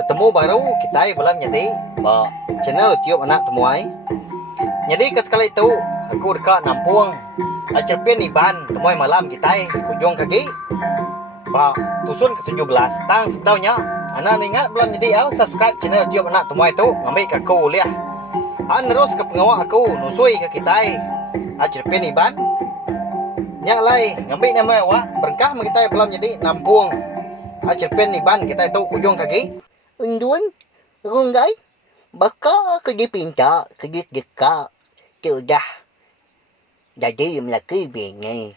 bertemu baru kita belum jadi channel YouTube anak temuai. Jadi ke sekali itu aku dekat Nampung Cerpen Iban temuai malam kita ujung kaki tusun ke 17 tang sebetulnya anak ingat belum jadi subscribe channel YouTube anak temuai itu ngambil ke aku lihat terus ke pengawal aku nusui ke kita Cerpen Iban yang lain ngambil nama awak berkah kita belum jadi Nampung Cerpen Iban kita itu ujung kaki Undun, runggai, baka kerja pinta, kerja dekat, sudah jadi melaki bini.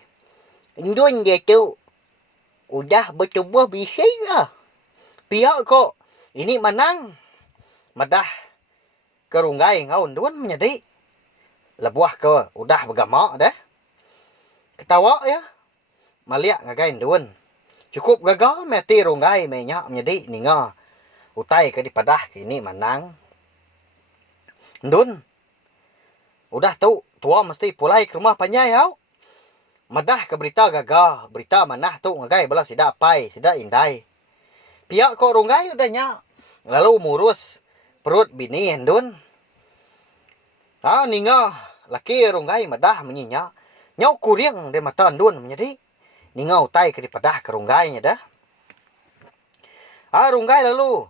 Undun dia tu, udah bertubuh bising lah. Pihak kok, ini menang, madah ke runggai ngau Undun menjadi lebuah ke, udah bergamak dah. Ketawa ya, maliak ngagai Undun. Cukup gagal mati runggai menyak menjadi ninga. Utai ke di padah kini menang. Ndun. Udah tu tua mesti pulai ke rumah panjai hau. Madah ke berita gagal, berita manah tu ngagai bala sida pai, sida indai. Pihak kok runggai udah nyak. Lalu murus perut bini Ndun. Ninga laki runggai madah menyinya. Nyau kuriang de mata Ndun menjadi. Ninga utai ke di padah ke runggainya dah. Runggai lalu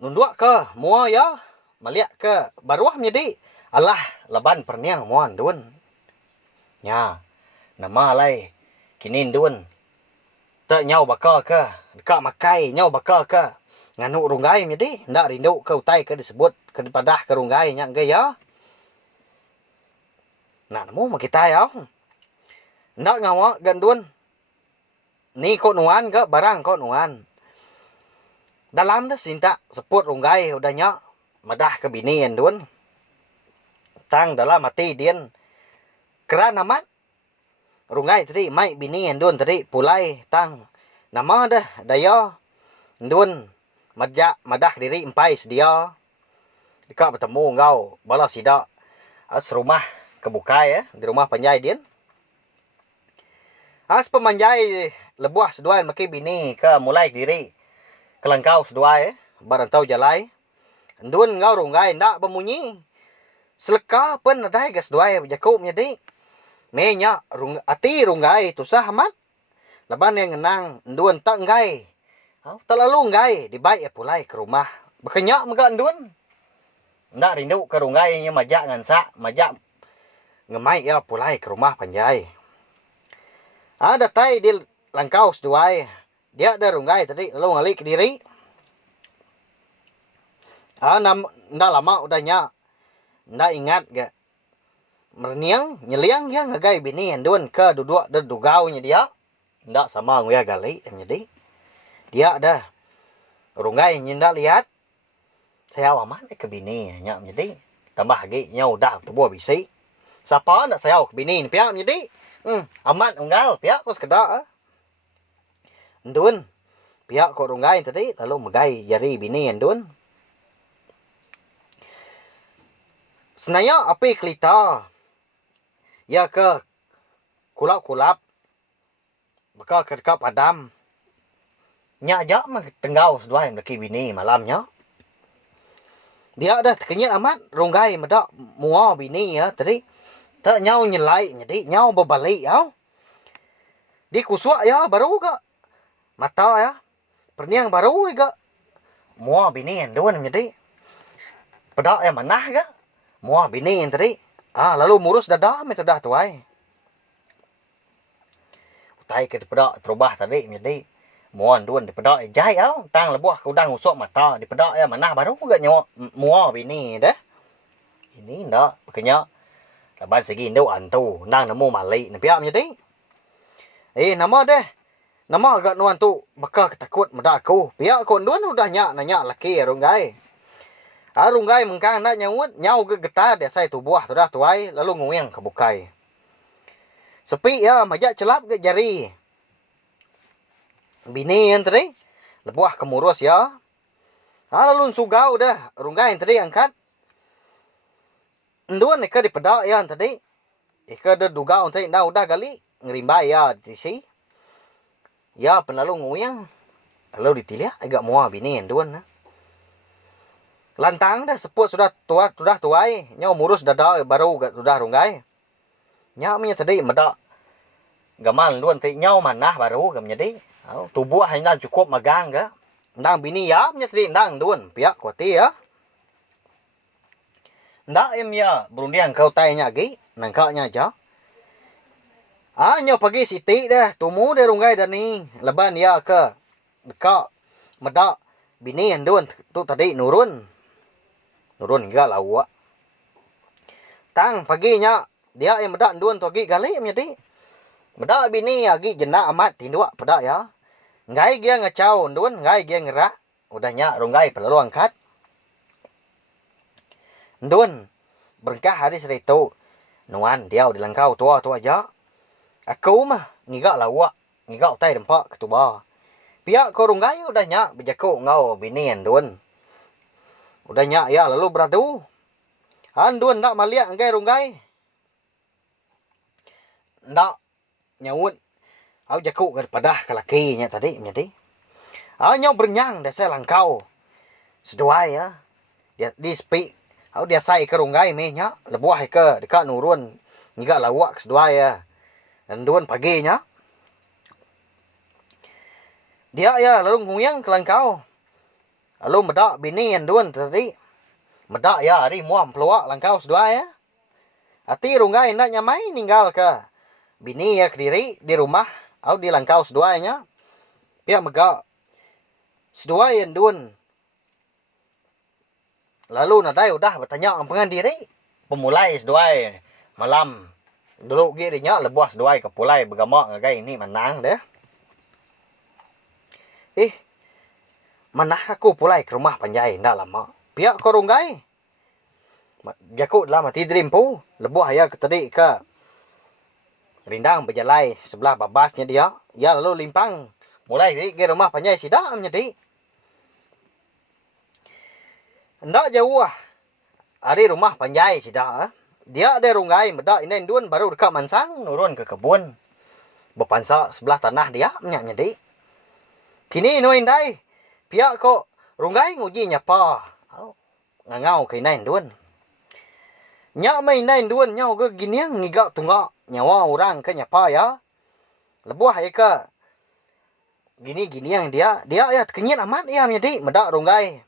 nunduk ke mua ya maliak ke baruah menjadi alah laban perniang mua Ndun nya nama lai kini Ndun tak nyau bakal ke dekat makai nyau bakal ke nganu runggai menjadi ndak rindu ke utai ke disebut ke padah ke runggai nya ge ya nah nemu mak kita ya ndak ngawa gandun ni kok nuan ke barang kok nuan dalam dah cinta seput runggai udah nyak madah ke bini Ndun tang dalam hati dia keran amat runggai tadi mai bini Ndun tadi pulai tang nama dah daya Ndun madah diri empai sedia dekat bertemu ngau bala sida serumah kebuka ya di rumah panjai dia pemanjai lebuah seduai maki bini ke mulai diri kelengkau seduai barantau jalai Ndun ngau runggai ndak bemunyi seleka pun ada gas duai jakup jadi menya ati runggai tusah amat laban yang ngenang Ndun tak ngai terlalu ngai dibaik ya pulai ke rumah bekenyak mega Ndun ndak rindu ke runggai nya majak ngansa majak ngemai ya pulai ke rumah panjai ada tai di langkau seduai dia ada runggai tadi lalu ngali ke diri ndak lama udah nyak ndak ingat gak merniang nyeliang ya ngagai bini Ndun ke duduk dudugau nya dia ndak sama nguya gali jadi dia ada runggai nya ndak lihat saya aman ke bini nya jadi tambah lagi nya udah tubuh bisi siapa ndak saya ke bini pihak jadi aman unggal pihak kos kedak Ndun pihak kok runggai tadi lalu megai jari bini Ndun senaya api kelita ya ke kulap-kulap bakal ke dekat padam nya aja mah tenggau seduai laki bini malamnya dia dah kenyat amat runggai medak mua bini ya tadi tak nyau nyelai jadi nyau berbalik ya di kusuk ya baru ke mata ya perniang baru ke mua bini Ndun jadi pedak ya manah ke mua bini tadi lalu murus dadah me dah tuai utai ke pedak terubah tadi jadi mua Ndun di pedak jai tang lebuah ke udang usuk mata di pedak ya manah baru ke nyawa mua bini dah ini ndak bekenya laban segi Indo antu nang nemu malik nepiak jadi nama deh nama agak nuan tu bakal ketakut medak aku pihak ko Ndun udah nyak nanya laki runggai runggai mengkang nak nyawut nyau ke getar dia sai tubuh sudah tuai lalu nguyang ke bukai sepi ya majak celap ke jari bini yang tadi lebuah kemurus ya lalu sugau dah runggai yang tadi angkat Ndun ke di pedak ya tadi ke de duga untuk dah udah gali ngerimbai ya di si ya penalu nguyang Lalu ditilik agak muah bini Duan nah. Lantang dah seput sudah tuai. Nya umurus dada baru sudah runggai. Nya punya tadi medak. Gamal Duan ti nyau manah baru gam jadi. Tubuh hanya cukup magang ga. Ndang bini ya punya tadi ndang Duan pihak kuati ya. Ndak em ya berundian kau tanya lagi nangkaknya aja. Nyo pagi siti dah tumu de runggai dan ni leban ya ke dekat medak bini Duan tu tadi nurun enggak lah awak. Tang paginya dia yang medak Duan tu lagi gali menjadi. Medak bini lagi jenak amat tinduk pedak ya. Ngai dia ngacau Duan, ngai dia ngerak. Udahnya runggai perlu angkat. Duan berkah hari seritu. Nuan dia di langkau tua aja. Aku mah ngigak lah awak. Ngigak tai dempak ketuba. Pihak ko runggai udahnya bejaku ngau bini Duan. Udah nyak ya lalu beradu. Duan ndak maliak ngai runggai. Ndak nyawut. Au jaku kepada kelakinya tadi menjadi. Nyau bernyang dah saya langkau. Seduai ya. Dia di speak. Dia sai ke runggai mehnya. Lebuah ke dekat nurun. Ngigak lawak seduai ya. Dan Duan paginya. Dia ya lalu nguyang ke langkau. Lalu medak bini Duan tadi. Medak ya hari muam peluak langkau sedua ya. Hati runggai nak nyamai ninggal ke. Bini ya kediri di rumah. Atau di langkau seduanya. Pihak megak. Sedua yang Duan. Lalu nadai udah bertanya ang pengandiri. Pemulai sedua malam. Dulu girinya lebuah sedua kepulai bergamak ngagai ini menang deh. Mana aku pulai ke rumah panjai ndak lama. Pihak ko runggai. Gaku lama tidrim pu. Lebuah ya ketadi ke rindang berjalai sebelah babasnya dia. Ya lalu limpang. Mulai ke rumah panjai sidak menjadi. Ndak jauh lah. Hari rumah panjai sidak. Dia ada runggai medak ini Duan baru dekat mansang nurun ke kebun. Berpansa sebelah tanah dia menjadi. Kini nuin dai. Pihak ko runggai nguji nyapa. Ngangau ke inain Duan. Nyak main inain Duan nyau ke giniang ngigak tunggak. Nyawa orang ke nyapa ya. Lebuah ya ke. Gini yang dia. Dia ya kenyit amat ya menjadi. Medak runggai.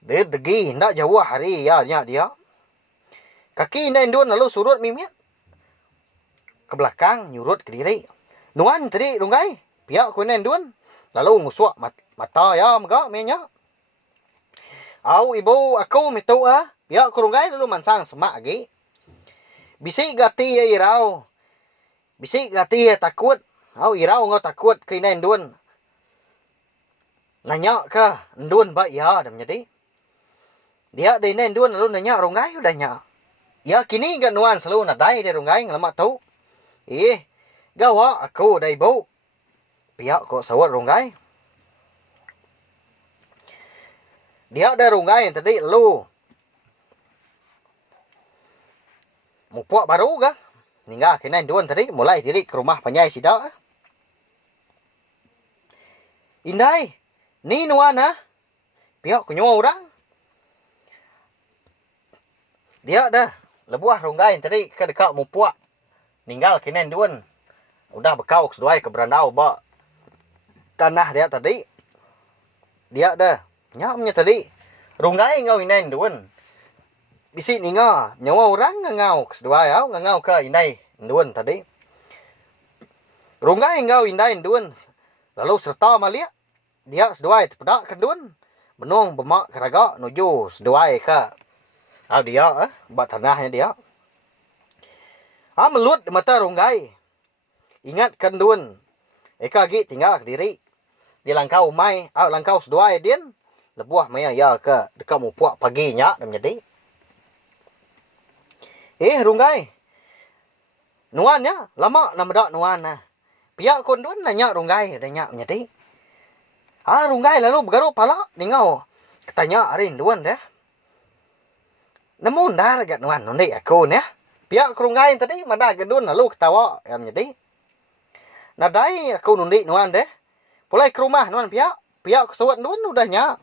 Dia degi. Ndak jauh hari ya dia. Kaki inain Duan lalu surut mimiat. Ke belakang nyurut ke diri. Nuan tadi runggai. Pihak ko inain Duan. Lalu ngusuak mata ya megak menya. Au ibu aku mitu ya kurungai lalu mansang semak lagi. Bisik gati ya irau. Bisik gati ya takut. Au irau ngau takut ke inain Duan. Nanya ke Duan ba ya dah menjadi. Dia ada inain Duan lalu nanya runggai udah nyak. Ya kini gak nuan selalu nadai dia runggai ngelamak tau. Gawa aku dah ibu. Pihak kok sawat runggai. Dia ada runggai tadi lu. Mupuak baru kah? Ninggal kena Duan tadi mulai diri ke rumah panjai sidak. Indai. Ni nuan Pihak kunyo orang. Dia dah lebuah runggai tadi ke dekat mupuak. Ninggal kena Duan. Udah bekau seduai ke berandau ba. Tanah dia tadi. Dia dah. Nyamnya tadi. Runggai ngau inain Duan. Bisi ninga. Nyawa orang ngau. Kedua ya. Ngau ke inai Duan tadi. Runggai ngau inain Duan. Lalu serta malia. Dia seduai terpedak ke Duan. Benung bemak keraga. Nuju seduai ke. Dia. Buat tanahnya dia. Melut mata runggai. Ingatkan Duan. Eka lagi tinggal ke diri. Di langkau mai, langkau seduai din. Lebuah maya ya ke dekat mupuak paginya dah menjadi. Runggai. Nuan ya, lama nak medak nuan Pihak kon Duan nanya runggai dah nyak menjadi. Runggai lalu bergaruk pala ningau. Ketanya arin Duan dah. Namun dah agak nuan nundi aku ya. Pihak runggai tadi madah ke Duan lalu ketawa ya menjadi. Nadai aku nundi nuan dah. Pulai ke rumah nuan pihak. Pihak kesuat dun udah nyak.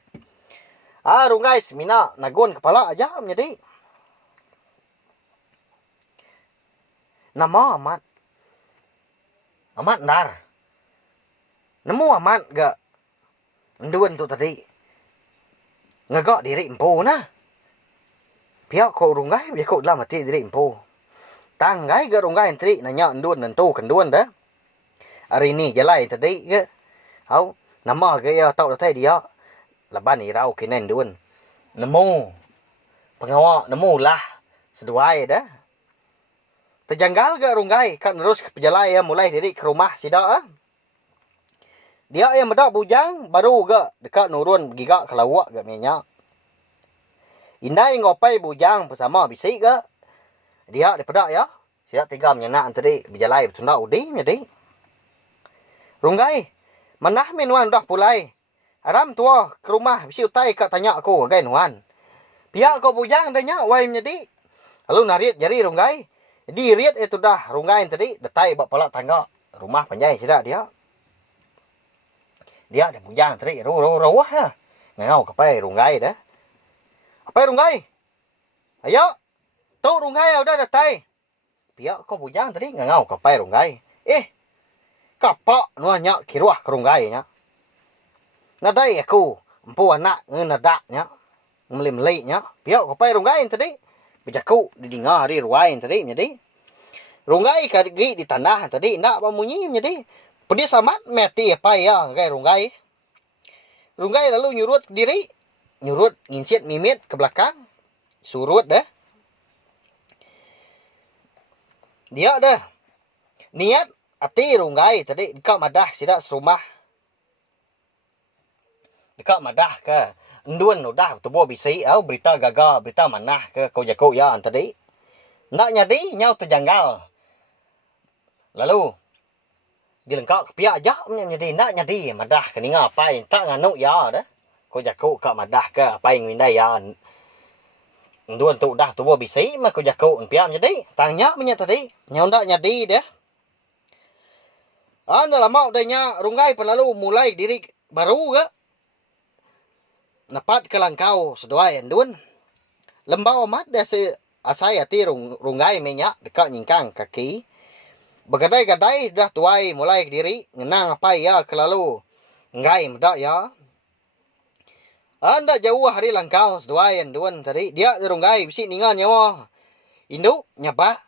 Rungai semina nagon kepala aja menjadi. Nama amat. Amat ndar. Nemu amat gak. Ndun tu tadi. Ngagak diri empu nah. Pihak ko rungai biar ko dalam hati diri empu. Tanggai gak rungai tadi nanya ndun nentu kenduan dah. Hari ni jalai tadi ke. Au nama ke ya tau dah dia. Laban irau kinen ndun. Nemu. Pengawak nemu lah. Seduai dah. Terjanggal ke rungai kan terus ke pejalai ya mulai diri ke rumah sida ah. Dia yang bedak bujang baru ke dekat nurun gigak ke lawak ke minyak. Indai ngopai bujang bersama bisik ke. Dia dipedak ya. Sida tiga menyenak tadi berjalai bertunda udi jadi. Rungai manah minuan dah pulai. Aram tua ke rumah bisi utai ke tanya aku gai nuan. Pihak kau bujang danya wai menjadi. Lalu narit jari rungai. Jadi riat itu dah rungai tadi detai bak palak tangga rumah panjai sida dia. Dia ada bujang tadi rawah ha. Ngau kapai rungai dah. Apa rungai? Ayo. Tu rungai udah detai. Pihak kau bujang tadi ngau kapai rungai. Kapak nuanya kiruah ke rungai nya. Nadai aku empu anak ngenadak nya. Meli-meli nya. Pihak kapai rungai tadi. Bejaku didengar di ruain tadi jadi. Rungai kaki di tanah tadi ndak memunyi jadi. Pedis amat mati apa ya kayak rungai. Rungai lalu nyurut diri. Nyurut nginsit mimit ke belakang. Surut dah. Dia dah. Niat ati rungai tadi dekat madah sida serumah. Dekat madah ke. Ndun udah tubuh bisi au berita gagal berita manah ke kau jago ya tadi. Nak nyadi nyau terjanggal. Lalu dilengkap ke pihak aja menjadi nak nyadi madah ke ninga apa tak nganu ya dah. Kau jago ke madah ke apa yang mindai ya. Ndun tu dah tubuh bisi mah kau jago pihak menjadi. Tanya punya tadi nyau ndak nyadi dah. Anda lama udahnya rungai lalu mulai diri baru ke. Napat ke langkau seduai ndun. Lembau amat dah se asai hati rungai minyak dekat nyingkang kaki. Bergadai-gadai dah tuai mulai diri. Ngenang apa ya kelalu. Ngai medak ya. Anda jauh hari langkau seduai ndun tadi. Dia rungai bisi ningan nyawa. Induk nyabak.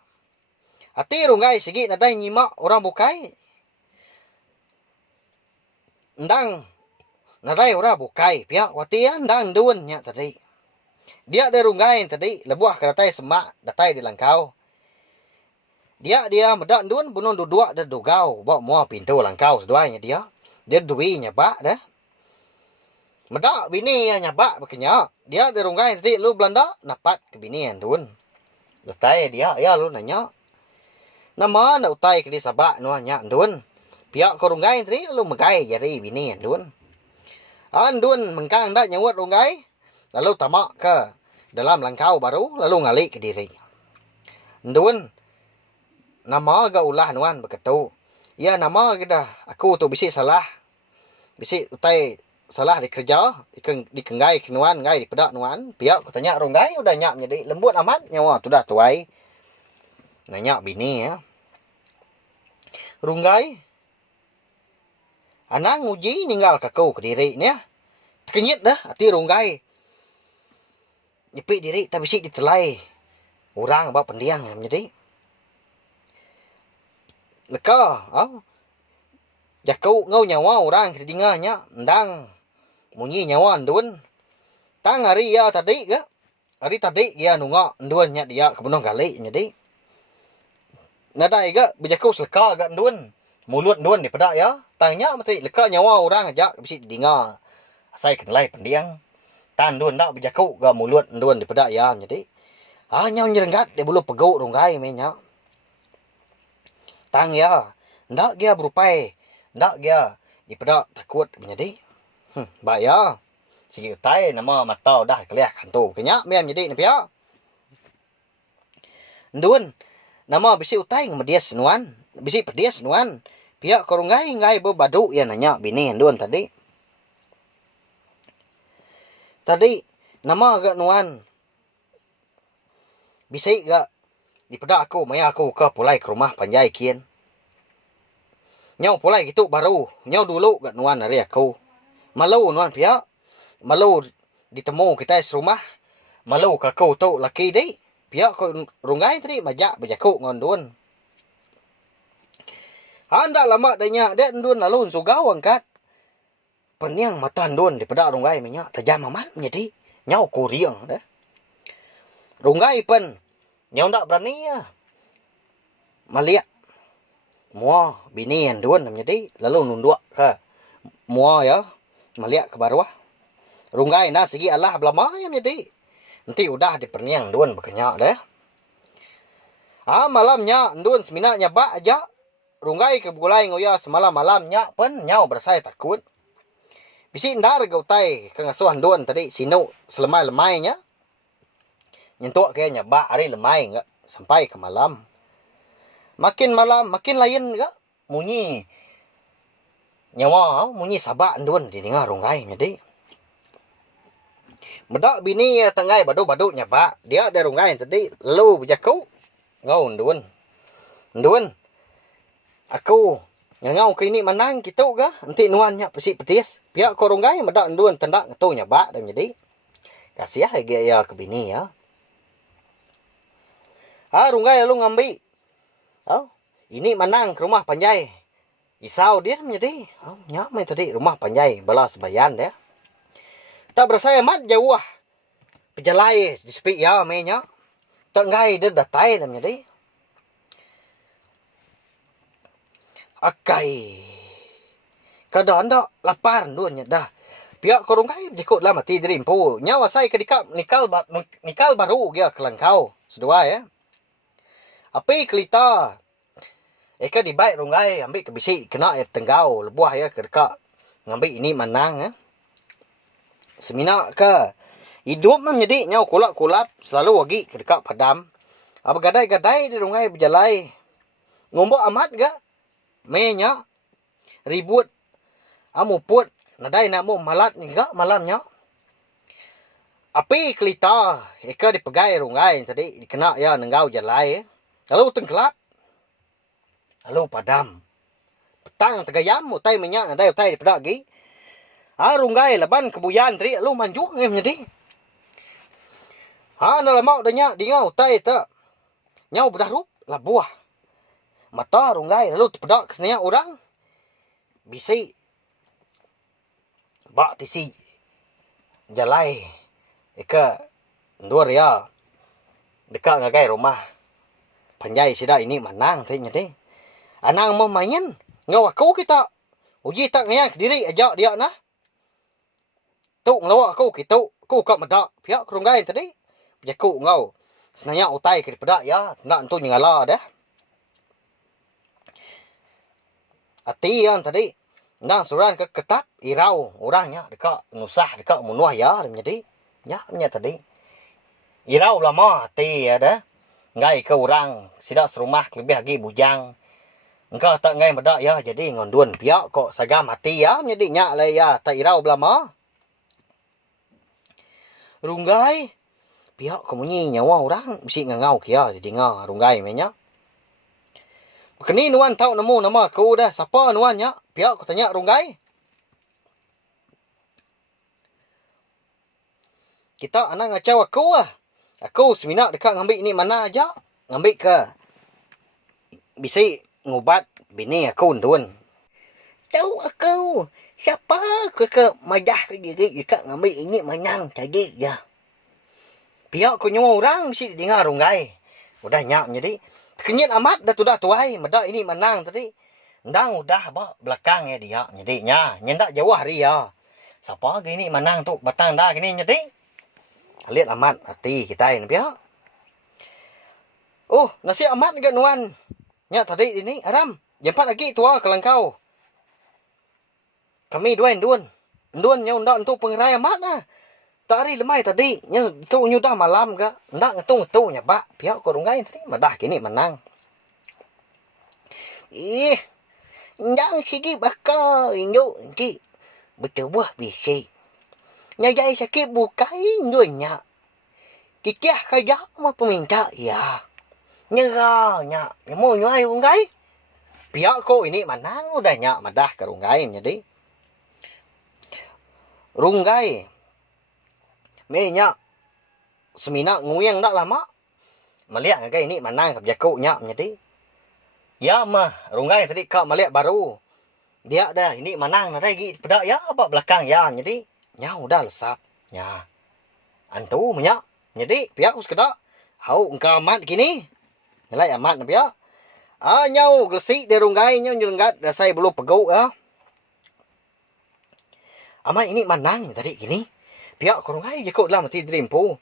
Hati rungai sigi nadai nyimak orang bukai. Ndang. Nadai ora bukai pihak watian dan dun nya tadi. Dia ada rungai tadi lebuah ke datai semak datai di langkau. Dia medak dun bunun duduk dan dugau bawa mua pintu langkau seduanya dia. Dia dui nyabak dah. Medak bini yang nyabak bekenya. Dia ada rungai tadi lu Belanda napat ke bini yang dun. Datai dia ya lu nanya. Nama nak utai ke di sabak nuanya dun. Pihak ko rungai tadi lu megai jari bini yang dun. Andun mengkang dak nyawat rungai. Lalu tamak ke dalam langkau baru. Lalu ngalik ke diri. Ndun. Nama agak ulah nuan begitu. Ya nama kita. Aku tu bisi salah. Bisi utai salah di kerja. Dikenggai ke nuan. Ngai di pedak nuan. Pihak aku tanya rungai. Udah nyak menjadi lembut amat. Nyawa tu dah tuai. Nanya bini ya. Rungai. Anang uji ninggal kakau ke diri ni. Terkenyit dah hati rungai. Nyepik diri tapi sik ditelai. Orang bawa pendiang menjadi. Leka. Jakau ngau nyawa orang ke dinganya. Ndang. Munyi nyawa ndun. Tang hari ya tadi ke. Hari tadi ya nungak ndun nya dia kebunuh kali menjadi. Nadai ke berjakau seleka ke ndun. Mulut ndun di pedak ya. Tanya mesti leka nyawa orang aja bisi dengar. Asai kenalai pendiang. Tan ndun dak berjakau ke mulut ndun di pedak ya jadi. Hanya nyerenggat dia bulu peguk rungai menya. Tang ya. Ndak dia berupai. Ndak dia di pedak takut menjadi. Baik ya. Sigi utai nama mata dah kelihatan tu. Kenyak mem jadi ni pia. Ndun nama bisi utai ngmedias nuan. Bisi pedias nuan. Pihak korungai ngai berbadu ya nanya bini ndun tadi. tadi nama gak nuan. Bisik gak di peda aku, maya aku ke pulai ke rumah panjai kian. Nyau pulai gitu baru, nyau dulu gak nuan hari aku. Malu nuan pihak, malu ditemu kita serumah, malu kakau tu laki deh. Pihak ko rungai tadi majak bajaku ngondun. Anda lama danya dek ndun lalu sugau angkat. Peniang matan dun di peda rungai minyak tajam aman jadi nyau kuriang dah. Rungai pen nyau ndak berani ya. Maliak mua bini yang dun jadi lalu nunduk ke mua ya. Maliak ke bawah. Rungai na segi Allah belama ya jadi. Nanti udah di perniang dun berkenyak dah. Malamnya ndun semina nyabak aja. Rungai ke bulai ngoya semalam malamnya pen nyau bersai takut. Bisi ndar gautai ke ngasuhan dun tadi sinu selemai-lemainya. Nyentuk ke nyabak hari lemai enggak sampai ke malam. Makin malam makin lain enggak munyi. Nyawa munyi sabak ndun didengar rungai jadi. Bedak bini tengai badu-badu nyabak. Dia ada rungai tadi lalu berjaku. Ngau ndun. Ndun. Aku ngau ke ini menang gitu ga. Nanti nuannya pesi petis. Pihak ko rungai bedak ndun tendak ngatu nyabak dan jadi. Kasih ya ke bini ya. Rungai lalu ngambil. Ini menang ke rumah panjai. Isau dia menjadi. Nyak main tadi rumah panjai balas bayan dia. Tak bersaya mat jauh. Pejalai di sepi ya mainnya. Tak ngai dia datai dan menjadi. Akai. Kadang anda lapar duanya dah. Pihak korong kai jikut lah mati dirimpu. Nyawa saya kedikap nikal baru dia kelangkau. Sedua ya. Api kelita. Eka di baik rungai ambil ke bisi kena tenggau lebuah ya kedekak. Ngambil ini menang ya. Semina ke hidup menjadi nyau kulap-kulap selalu wagi kedekak padam. Apa gadai-gadai di rungai berjalai. Ngombok amat ga? Menya ribut amuput nadai nak mu malat ni ga malamnya. Api kelita eka dipegai rungai tadi dikena ya nenggau jalai. Lalu tengkelap. Lalu padam. Petang tegayam utai minyak nadai utai dipedak gi. Rungai laban kebuyan tadi lalu manjuk ngem jadi. Nalamak danya dingau utai tak. Nyau berdarup labuah. Mata rungai lalu terpedak kesenia orang. Bisi. Bak tisi. Jalai. Eka. Ndur ya. Dekat ngagai rumah. Panjai sida ini menang. Tadi. Anang mau main. Ngau aku kita. Uji tak ngayak diri aja dia nah. Tu ngelawa aku gitu. Ku kat medak. Pihak rungai tadi. Jaku ngau. Senanya utai ke pedak ya. Nak tu nyala dah. Ati yang tadi. Nang suran ke ketap. Irau orangnya. Dekat nusah. Dekat munuah ya. Jadi. Ya. Tadi. Irau lama. Ati ya dah. Ngai ke orang. Sidak serumah. Lebih lagi bujang. Engkau tak ngai medak ya. Jadi ngondun. Pihak kok sagam hati ya. Jadi nyak lah ya. Tak irau belama. Rungai. Pihak kemunyi nyawa orang. Mesti ngangau kia. Jadi ngah rungai mainnya. Kini nuan tahu nemu nama aku dah. Siapa nuannya? Pihak aku tanya rungai. Kita anak ngacau aku lah. Aku seminak dekat ngambil ini mana aja. Ngambil ke. Bisa ngubat bini aku undun. Tahu aku. Siapa ke madah ke diri dekat ngambil ini menang tadi ya. Pihak aku nyawa orang mesti dengar rungai. Udah nyak jadi. Kenyit amat dah tu dah tuai. Medak ini menang tadi. Ndang udah apa belakang ya dia. Jadi nya. Nyendak jauh hari ya. Siapa gini menang tu batang dah gini jadi. Lihat amat hati kita ini pihak. Oh nasi amat ke nuan. Nya tadi ini Aram. Jempat lagi tua kelangkau. Kami dua ndun. Ndun nya undak untuk pengerai amat lah. Tari lemai tadi. Nya tu nyudah malam ke. Ndak ngetu nya bak. Pihak ko rungai tadi. Madah kini menang. Ndang sigi bakal induk nanti. Betul buah bisi. Nyajai sakit bukain duanya. Kikih kaya mah peminta ya. Nyerah nya. Mau nyai runggai. Pihak ko ini manang udah nya madah ke runggai jadi. Runggai. Me nya semina nguyang dak lama. Melihat ngagai ini manang ke jaku nya jadi. Ya mah runggai tadi kak melihat baru. Dia dah ini manang ada lagi pedak ya apa belakang ya jadi nya udah lesap nya. Antu nya. Jadi pihak us kedak. Hau engkau amat gini. Nilai amat na pihak. Nyau gelsik di runggai nyau nyelenggat dasai belum pegau ya. Amat ini manang tadi gini. Pihak ke runggai je kau dalam mati dreampu.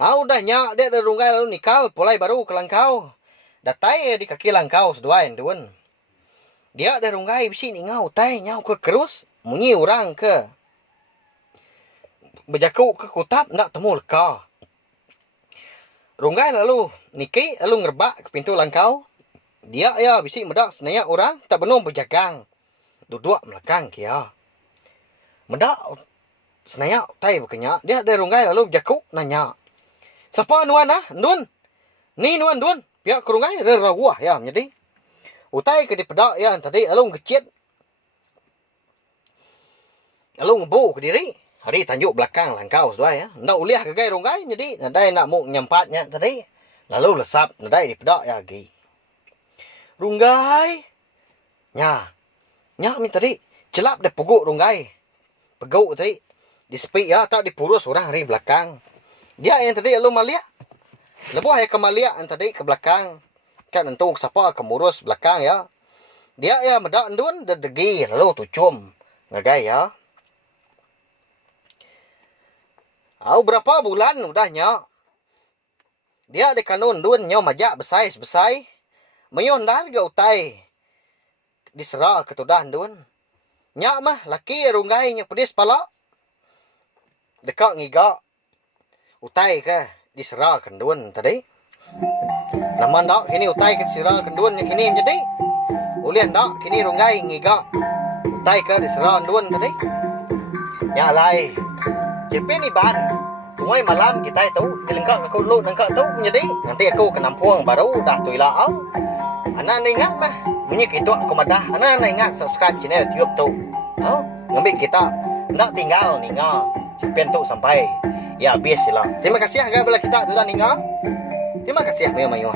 Udah nyak dia dari runggai lalu nikal pulai baru ke langkau. Datai di kaki langkau seduain duan. Dia dari runggai bisi ni ngau tai nyau ke kerus munyi orang ke berjaku ke kutap nak temu leka. Runggai lalu niki lalu ngerbak ke pintu langkau. Dia ya bisi medak senayak orang tak benung berjagang. Duduk melakang kia. Medak senayak tai berkenyak. Dia dari runggai lalu berjaku nanya. Siapa nuan ah? Nuan? Ni nuan duan. Pihak ke runggai rerawah ya menjadi. Utai ke di pedak ya tadi lalu ngecit. Lalu ngebu ke diri. Hari tanjuk belakang langkau sudah ya. Nak uliah ke gai runggai jadi nadai nak mu nyampatnya tadi. Lalu lesap nadai di pedak ya lagi. Runggai. Nya. Nya mi tadi celap dia puguk runggai. Peguk tadi. Di sepi ya tak dipurus orang hari belakang. Dia yang tadi lalu maliak. Lepas ya ke maliak yang tadi ke belakang. Kan entung siapa kemurus belakang ya. Dia ya medak endun dan degi lalu tucum. Ngagai ya. Berapa bulan udahnya. Dia di kanun dun nyo majak besai-besai. Mayon darga utai. Diserah ketudah dun. Nyak mah laki runggai nya pedis pala. Dekat ngiga. Utai ke diserah kendun tadi. Naman dak kini utai ke diserah kendun nya kini jadi. Ulian dak kini runggai ngiga. Utai ke diserah kendun tadi. Nya lai. Jepin ni ban. Tungay malam kita itu dilengkap aku lu nangkap tu jadi nanti aku ke Nampuang baru dah tuilau. Anak ingat mah bunyi gitu aku madah. Anak ingat subscribe channel YouTube tu. Ngambil kita nak tinggal ninga Jepin tu sampai ya habis lah. Terima kasih agak bila kita tu dah ninga. Terima kasih mayu-mayu.